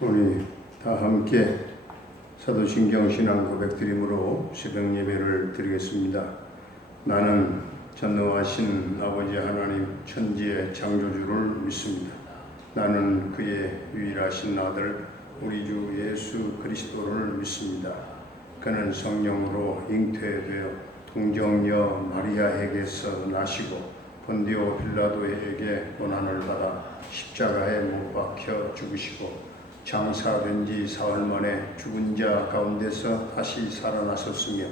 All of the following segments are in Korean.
우리 다 함께 사도신경 신앙 고백 드림으로 새벽 예배를 드리겠습니다. 나는 전능하신 아버지 하나님 천지의 창조주를 믿습니다. 나는 그의 유일하신 아들 우리 주 예수 그리스도를 믿습니다. 그는 성령으로 잉태되어 동정녀 마리아에게서 나시고 본디오 빌라도에게 고난을 받아 십자가에 못 박혀 죽으시고 장사된 지 사흘 만에 죽은 자 가운데서 다시 살아나셨으며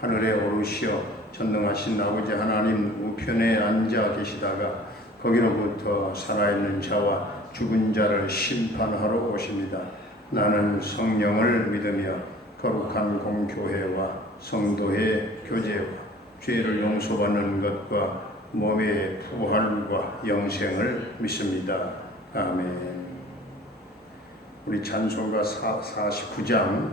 하늘에 오르시어 전능하신 아버지 하나님 우편에 앉아 계시다가 거기로부터 살아있는 자와 죽은 자를 심판하러 오십니다. 나는 성령을 믿으며 거룩한 공교회와 성도의 교제와 죄를 용서받는 것과 몸의 부활과 영생을 믿습니다. 아멘. 우리 찬송가 49장입니다.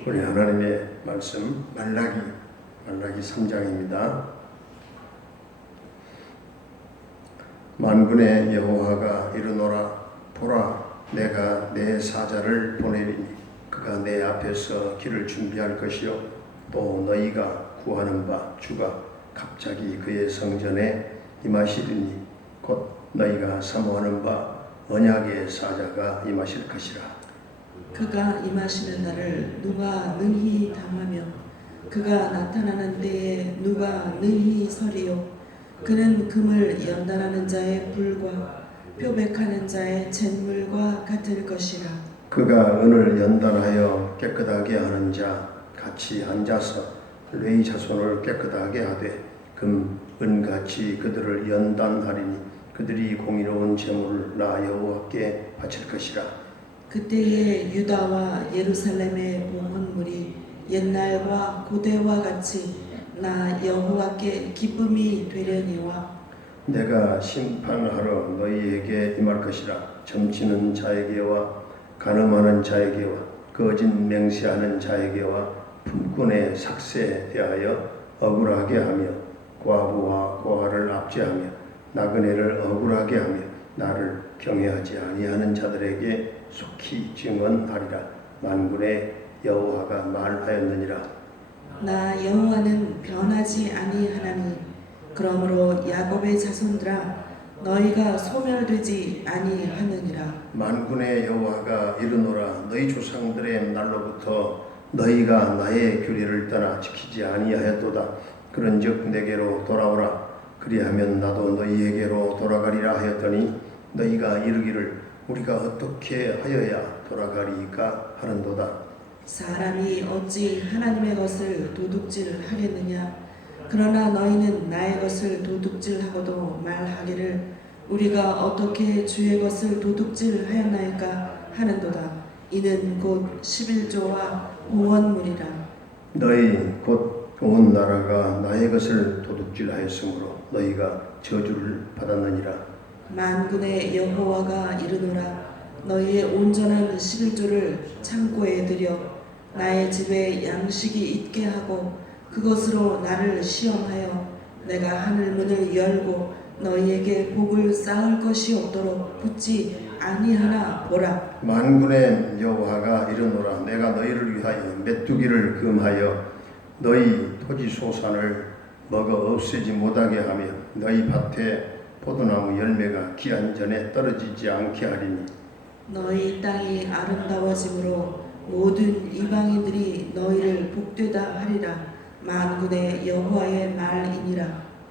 우리 하나님의 말씀 말라기 3장입니다. 만군의 여호와가 이르노라. 보라, 내가 내 사자를 보내리니 그가 내 앞에서 길을 준비할 것이요 또 너희가 구하는 바 주가 갑자기 그의 성전에 임하시리니 곧 너희가 사모하는 바 언약의 사자가 임하실 것이라. 그가 임하시는 날을 누가 능히 당하며 그가 나타나는 때에 누가 능히 서리요. 그는 금을 연단하는 자의 불과 표백하는 자의 잿물과 같을 것이라. 그가 은을 연단하여 깨끗하게 하는 자 같이 앉아서 레위 자손을 깨끗하게 하되 금 은같이 그들을 연단하리니 그들이 공의로운 제물을 나 여호와께 바칠 것이라. 그때에 유다와 예루살렘의 봉헌물이 옛날과 고대와 같이 나 여호와께 기쁨이 되려니와 내가 심판하러 너희에게 임할 것이라. 점치는 자에게와 간음하는 자에게와 거짓 맹세하는 자에게와 품꾼의 삭세에 대하여 억울하게 하며 과부와 고아를 압제하며 나그네를 억울하게 하며 나를 경외하지 아니하는 자들에게 속히 증언하리라. 만군의 여호와가 말하였느니라. 나 여호와는 변하지 아니하나니 그러므로 야곱의 자손들아 너희가 소멸되지 아니하느니라. 만군의 여호와가 이르노라. 너희 조상들의 날로부터 너희가 나의 규례를 떠나 지키지 아니하였도다. 그런즉 내게로 돌아오라. 그리하면 나도 너희에게로 돌아가리라 하였더니 너희가 이르기를 우리가 어떻게 하여야 돌아가리까 하는도다. 사람이 어찌 하나님의 것을 도둑질하겠느냐. 그러나 너희는 나의 것을 도둑질하고도 말하기를 우리가 어떻게 주의 것을 도둑질하였나이까 하는도다. 이는 곧 11조와 봉헌물이라. 너희 곧 온 나라가 나의 것을 도둑질하였으므로 너희가 저주를 받았느니라. 만군의 여호와가 이르노라. 너희의 온전한 11조를 창고에 들여 나의 집에 양식이 있게 하고 그것으로 나를 시험하여 내가 하늘 문을 열고 너희에게 복을 쌓을 것이 없도록 붙지 아니하나 보라. 만군의 여호와가 이르노라. 내가 너희를 위하여 메뚜기를 금하여 너희 토지 소산을 먹어 없애지 못하게 하며 너희 밭에 포도나무 열매가 기한 전에 떨어지지 않게 하리니 너희 땅이 아름다워짐으로 모든 이방인들이 너희를 복되다 하리라. 만군의 여호와의 말이니라.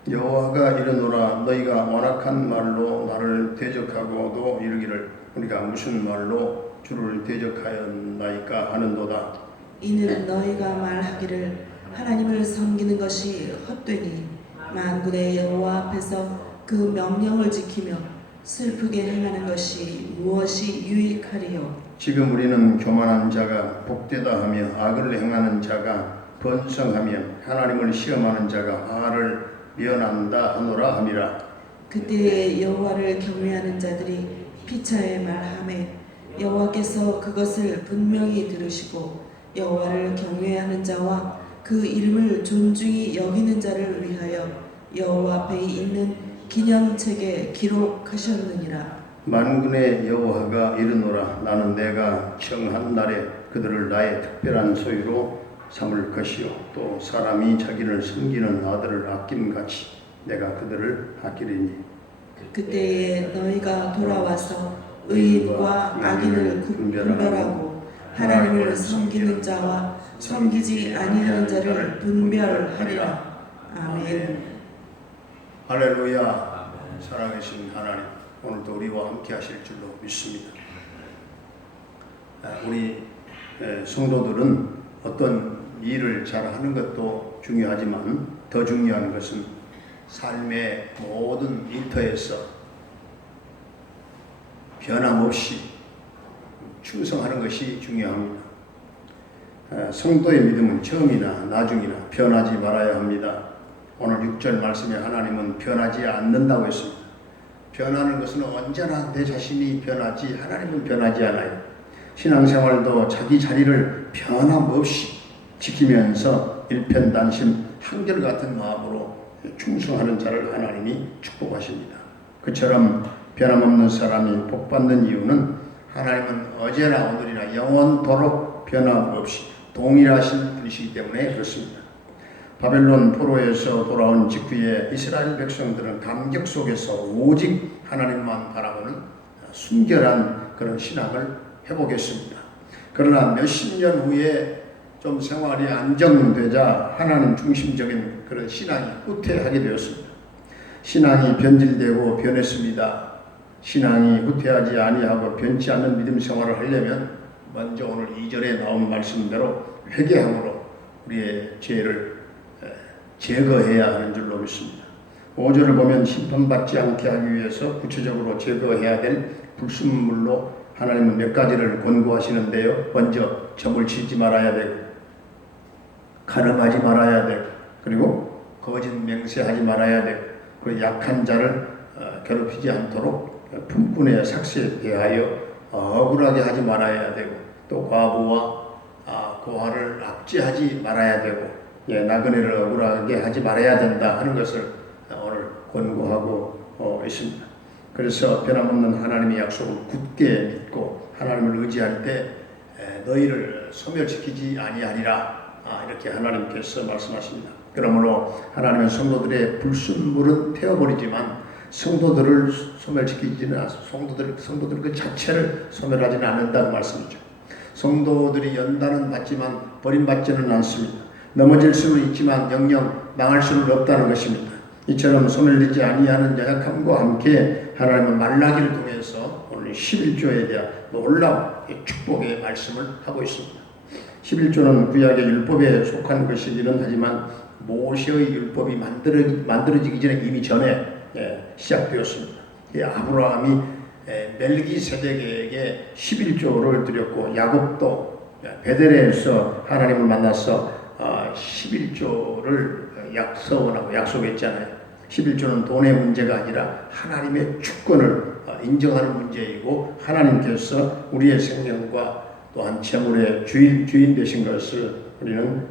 여호와가 이르노라. 너희가 완악한 말로 나를 대적하고도 이르기를 우리가 무슨 말로 주를 대적하였나이까 하는도다. 이는 너희가 말하기를 하나님을 섬기는 것이 헛되니 만군의 여호와 앞에서 그 명령을 지키며 슬프게 행하는 것이 무엇이 유익하리요. 지금 우리는 교만한 자가 복되다 하며 악을 행하는 자가 번성하며 하나님을 시험하는 자가 화를 면한다 하노라 함이라. 그때에 여호와를 경외하는 자들이 피차에 말하매 여호와께서 그것을 분명히 들으시고 여호와를 경외하는 자와 그 이름을 존중히 여기는 자를 위하여 여호와 앞에 있는 기념책에 기록하셨느니라. 만군의 여호와가 이르노라. 나는 내가 정한 날에 그들을 나의 특별한 소유로 삼을 것이요 또 사람이 자기를 섬기는 아들을 아낌같이 내가 그들을 아끼리니 그때에 너희가 돌아와서 의인과 악인을 분별하고 하나님을 섬기는 자와 섬기지 아니하는 자를 분별하리라. 아멘. 할렐루야. 살아계신 하나님, 오늘도 우리와 함께 하실 줄로 믿습니다. 우리 성도들은 어떤 일을 잘하는 것도 중요하지만 더 중요한 것은 삶의 모든 일터에서 변함없이 충성하는 것이 중요합니다. 성도의 믿음은 처음이나 나중이나 변하지 말아야 합니다. 오늘 6절 말씀에 하나님은 변하지 않는다고 했습니다. 변하는 것은 언제나 내 자신이 변하지 하나님은 변하지 않아요. 신앙생활도 자기 자리를 변함없이 지키면서 일편단심 한결같은 마음으로 충성하는 자를 하나님이 축복하십니다. 그처럼 변함없는 사람이 복받는 이유는 하나님은 어제나 오늘이나 영원토록 변함없이 동일하신 분이시기 때문에 그렇습니다. 바벨론 포로에서 돌아온 직후에 이스라엘 백성들은 감격 속에서 오직 하나님만 바라보는 순결한 그런 신앙을 회복했습니다. 그러나 몇십 년 후에 좀 생활이 안정되자 하나님 중심적인 그런 신앙이 후퇴하게 되었습니다. 신앙이 변질되고 변했습니다. 신앙이 후퇴하지 아니하고 변치 않는 믿음 생활을 하려면 먼저 오늘 2절에 나온 말씀대로 회개함으로 우리의 죄를 제거해야 하는 줄로 믿습니다. 5절을 보면 심판받지 않게 하기 위해서 구체적으로 제거해야 될 불순물로 하나님은 몇 가지를 권고하시는데요. 먼저 점을 치지 말아야 되고, 가늠하지 말아야 되고, 그리고 거짓 맹세하지 말아야 되고, 그리고 약한 자를 괴롭히지 않도록 품꾼의 삭시에 대하여 억울하게 하지 말아야 되고, 또 과부와 고아를 압제하지 말아야 되고, 나그네를 억울하게 하지 말아야 된다 하는 것을 오늘 권고하고 있습니다. 그래서 변함없는 하나님의 약속을 굳게 믿고 하나님을 의지할 때 너희를 소멸시키지 아니하리라, 이렇게 하나님께서 말씀하십니다. 그러므로 하나님은 성도들의 불순물은 태워버리지만 성도들을 소멸시키지는 않습니다. 성도들 그 자체를 소멸하지는 않는다는 말씀이죠. 성도들이 연단은 받지만 버림받지는 않습니다. 넘어질 수는 있지만 영영 망할 수는 없다는 것입니다. 이처럼 소멸되지 아니하는 연약함과 함께 하나님은 말라기를 통해서 오늘 11조에 대한 놀라운 축복의 말씀을 하고 있습니다. 11조는 구약의 율법에 속한 것이기는 하지만 모세의 율법이 만들어지기 전에 이미 전에 시작되었습니다. 아브라함이 멜기세덱에게 11조를 드렸고 야곱도 베델에서 하나님을 만나서 11조를 약속했잖아요. 11조는 돈의 문제가 아니라 하나님의 주권을 인정하는 문제이고 하나님께서 우리의 생명과 또한 재물의 주인 되신 것을 우리는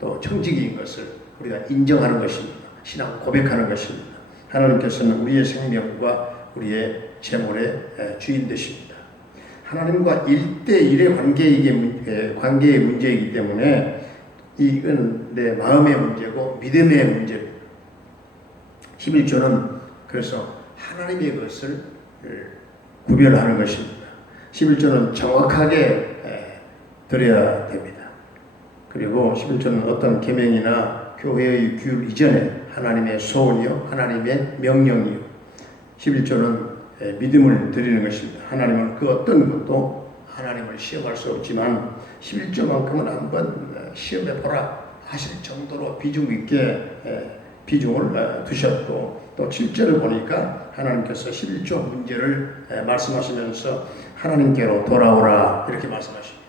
또 청지기인 것을 우리가 인정하는 것입니다. 신앙 고백하는 것입니다. 하나님께서는 우리의 생명과 우리의 재물의 주인 되십니다. 하나님과 1대1의 관계의 문제이기 때문에 이건 내 마음의 문제고 믿음의 문제입니다. 11조는 그래서 하나님의 것을 구별하는 것입니다. 11조는 정확하게 드려야 됩니다. 그리고 11조는 어떤 계명이나 교회의 규율 이전에 하나님의 소원이요, 하나님의 명령이요. 11조는 믿음을 드리는 것입니다. 하나님은 그 어떤 것도 하나님을 시험할 수 없지만 11조만큼은 한번 시험해 보라 하실 정도로 비중 있게 비중을 두셨고, 또 7절을 보니까 하나님께서 11조 문제를 말씀하시면서 하나님께로 돌아오라 이렇게 말씀하십니다.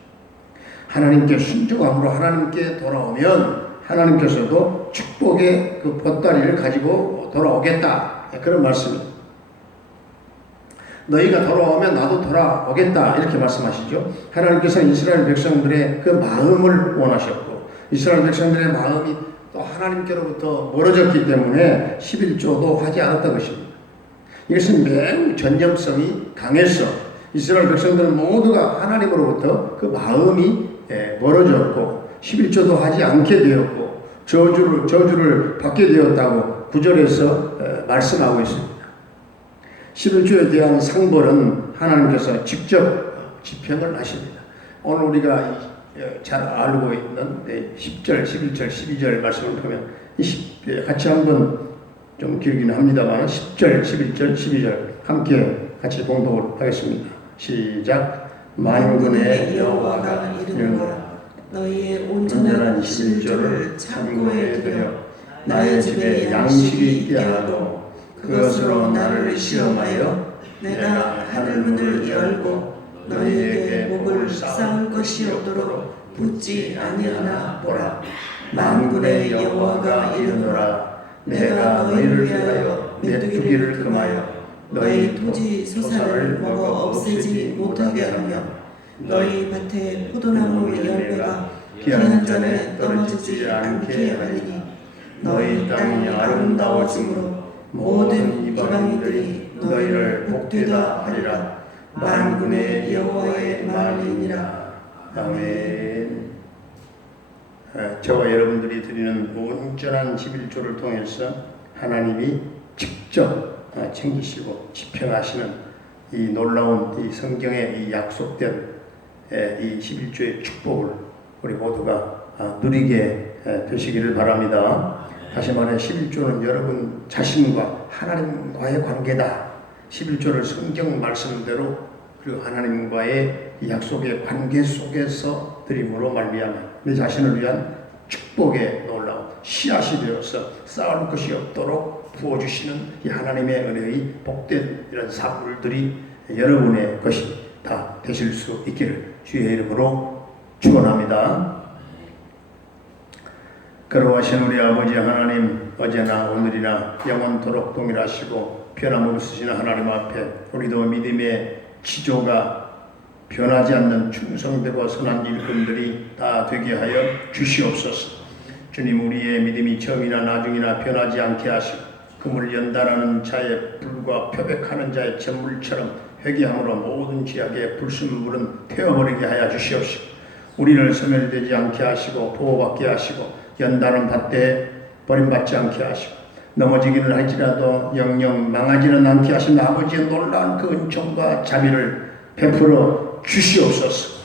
하나님께 순종함으로 하나님께 돌아오면 하나님께서도 축복의 그 보따리를 가지고 돌아오겠다, 그런 말씀입니다. 너희가 돌아오면 나도 돌아오겠다 이렇게 말씀하시죠. 하나님께서는 이스라엘 백성들의 그 마음을 원하셨고 이스라엘 백성들의 마음이 또 하나님께로부터 멀어졌기 때문에 11조도 하지 않았던 것입니다. 이것은 매우 전념성이 강해서 이스라엘 백성들은 모두가 하나님으로부터 그 마음이 멀어졌고 11조도 하지 않게 되었고 저주를 받게 되었다고 9절에서 말씀하고 있습니다. 11조에 대한 상벌은 하나님께서 직접 집행을 하십니다. 오늘 우리가 잘 알고 있는 10절, 11절, 12절 말씀을 보면 같이 한번 좀 길기는 합니다만 10절, 11절, 12절 함께 같이 봉독을 하겠습니다. 시작. 만군의 여호와가 이르노라 너희의 온전한 11조를 창고에 들여 나의 집에 양식이 있게 하고 그것으로 나를 시험하여 내가 하늘문을 열고 너희에게 목을 쌓을 것이 없도록 붙지 아니하나 보라. 만군의 여호와가 이르노라 내가 너희를 위하여 메뚜기를 금하여 너희 토지 소산을 먹어 없애지 못하게 하며 너희 밭에 포도나무 열매가 귀한 전에 떨어지지 않게 하리니 너희 땅이 아름다워지므로 모든 이방인들이 너희를 복되다 하리라. 만군의 여호와의 말이니라. 아멘. 저와 여러분들이 드리는 온전한 11조를 통해서 하나님이 직접 챙기시고 지평하시는 이 놀라운 이 성경에 이 약속된 이 11조의 축복을 우리 모두가 누리게 되시기를 바랍니다. 다시 말해 11조는 여러분 자신과 하나님과의 관계다. 11조를 성경 말씀대로 그 하나님과의 이 약속의 관계 속에서 드림으로 말미암아 내 자신을 위한 축복의 놀라운 씨앗이 되어서 쌓을 것이 없도록 부어주시는 이 하나님의 은혜의 복된 이런 산물들이 여러분의 것이 다 되실 수 있기를 주의 이름으로 축원합니다. 거룩하신 우리 아버지 하나님, 어제나 오늘이나 영원토록 동일하시고 변함없으신 하나님 앞에 우리도 믿음의 지조가 변하지 않는 충성되고 선한 일꾼들이 다 되게 하여 주시옵소서. 주님, 우리의 믿음이 처음이나 나중이나 변하지 않게 하시고 그물 연단하는 자의 불과 표백하는 자의 잿물처럼 회개함으로 모든 죄악의 불순물은 태워버리게 하여 주시옵시고 우리를 소멸되지 않게 하시고 보호받게 하시고 연단은 받되 버림받지 않게 하시고 넘어지기는 할지라도 영영 망하지는 않게 하신 아버지의 놀라운 그 은총과 자비를 베풀어 주시옵소서.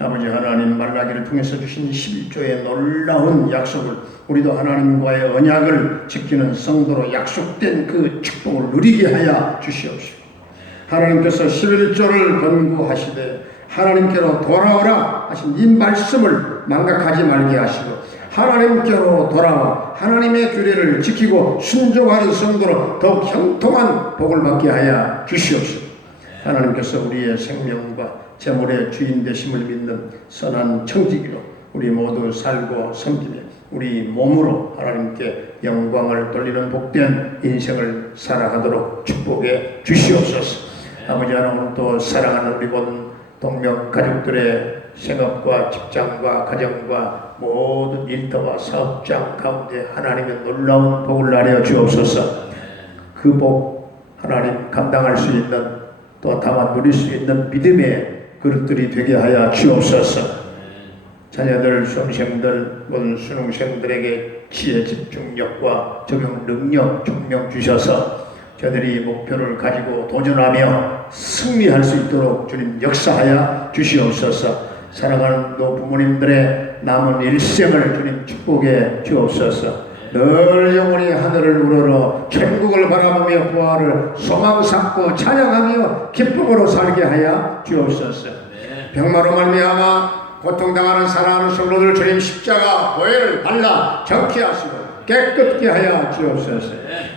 아버지 하나님, 말라기를 통해서 주신 11조의 놀라운 약속을 우리도 하나님과의 언약을 지키는 성도로 약속된 그 축복을 누리게 하여 주시옵시고 하나님께서 11조를 권고하시되 하나님께로 돌아오라 하신 이 말씀을 망각하지 말게 하시고 하나님께로 돌아와 하나님의 규례를 지키고 순종하는 성도로 더욱 형통한 복을 받게 하여 주시옵시고 하나님께서 우리의 생명과 재물의 주인 되심을 믿는 선한 청지기로 우리 모두 살고 섬기며 우리 몸으로 하나님께 영광을 돌리는 복된 인생을 살아가도록 축복해 주시옵소서. 아버지 하나님, 또 사랑하는 우리 모든 동명 가족들의 생업과 직장과 가정과 모든 일터와 사업장 가운데 하나님의 놀라운 복을 나려 주옵소서. 그 복 하나님 감당할 수 있는 또 다만 누릴 수 있는 믿음의 그릇들이 되게 하여 주옵소서. 자녀들, 수험생들, 모든 수능생들에게 지혜, 집중력과 적용 능력, 총명 주셔서 저들이 목표를 가지고 도전하며 승리할 수 있도록 주님 역사하여 주시옵소서. 사랑하는 또 부모님들의 남은 일생을 주님 축복해 주옵소서. 늘 영원히 하늘을 우러러 천국을 바라보며 부활을 소망 삼고 찬양하며 기쁨으로 살게 하여 주옵소서. 병마로 말미암아 고통당하는 사랑하는 성도들 주님 십자가 보혈을 발라 정케하시고 깨끗게 하여 주옵소서.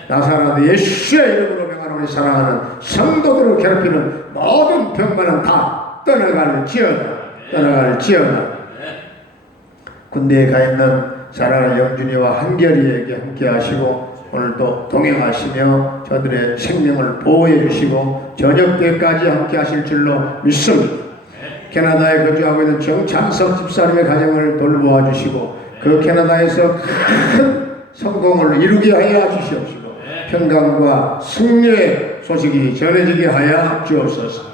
나사렛 예수의 이름으로 명하노니 사랑하는 성도들을 괴롭히는 모든 병마는 다 떠나갈지어다. 군대에 가 있는 사랑하는 영준이와 한결이에게 함께 하시고 오늘도 동행하시며 저들의 생명을 보호해 주시고 저녁 때까지 함께 하실 줄로 믿습니다. 캐나다에 거주하고 있는 정찬석 집사님의 가정을 돌보아 주시고 그 캐나다에서 큰 성공을 이루게 하여 주시옵시고 평강과 승리의 소식이 전해지게 하여 주옵소서.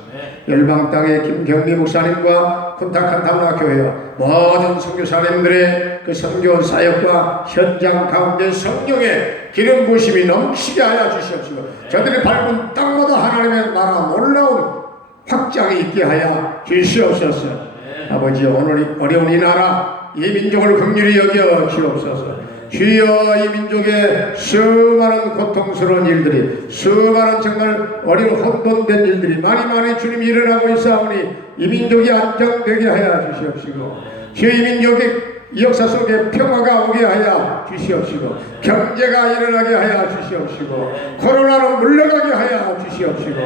열방 땅의 김경미 목사님과 쿤타칸 담락교회와 모든 선교사님들의 그 선교 사역과 현장 가운데 성령의 기름 부으심이 넘치게 하여 주시옵시고 저들이 밟은 땅마다 하나님의 나라 놀라운 확장이 있게 하여 주시옵소서. 아버지, 오늘 어려운 이 나라 이 민족을 긍휼히 여겨 주옵소서. 주여, 이 민족의 수많은 고통스러운 일들이 수많은 정말 어린 혼돈된 일들이 많이 주님 일어나고 있사오니 이 민족이 안정되게 하여 주시옵시고 주여, 이 민족의 이 역사 속에 평화가 오게 하여 주시옵시고 경제가 일어나게 하여 주시옵시고 코로나로 물러가게 하여 주시옵시고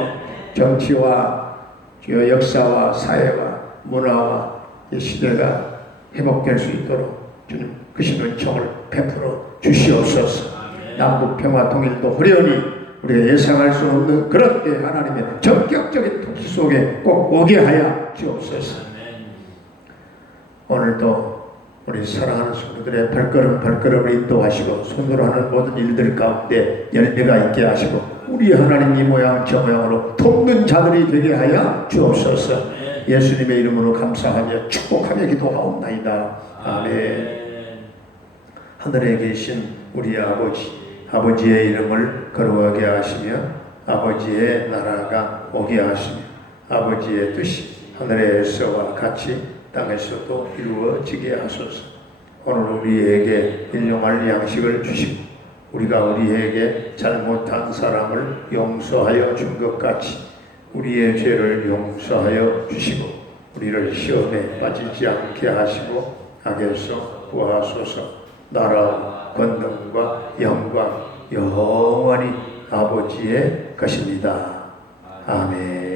정치와 주여 역사와 사회와 문화와 이 시대가 회복될 수 있도록 주님 크신 은총을 베풀어 주시옵소서. 남북 평화 통일도 호련히 우리가 예상할 수 없는 그런 때 하나님의 전격적인 통치 속에 꼭 오게 하여 주옵소서. 오늘도 우리 사랑하는 성도들의 발걸음을 인도하시고 손으로 하는 모든 일들 가운데 열매가 있게 하시고 우리 하나님 이 모양 저 모양으로 돕는 자들이 되게 하여 주옵소서. 예수님의 이름으로 감사하며 축복하며 기도하옵나이다. 아멘. 하늘에 계신 우리 아버지의 이름을 거룩하게 하시며 아버지의 나라가 오게 하시며 아버지의 뜻이 하늘에서와 같이 땅에서도 이루어지게 하소서. 오늘 우리에게 일용할 양식을 주시고 우리가 우리에게 잘못한 사람을 용서하여 준 것 같이 우리의 죄를 용서하여 주시고 우리를 시험에 빠지지 않게 하시고 악에서 구하소서. 나라와 권능과 영광 영원히 아버지의 것입니다. 아멘.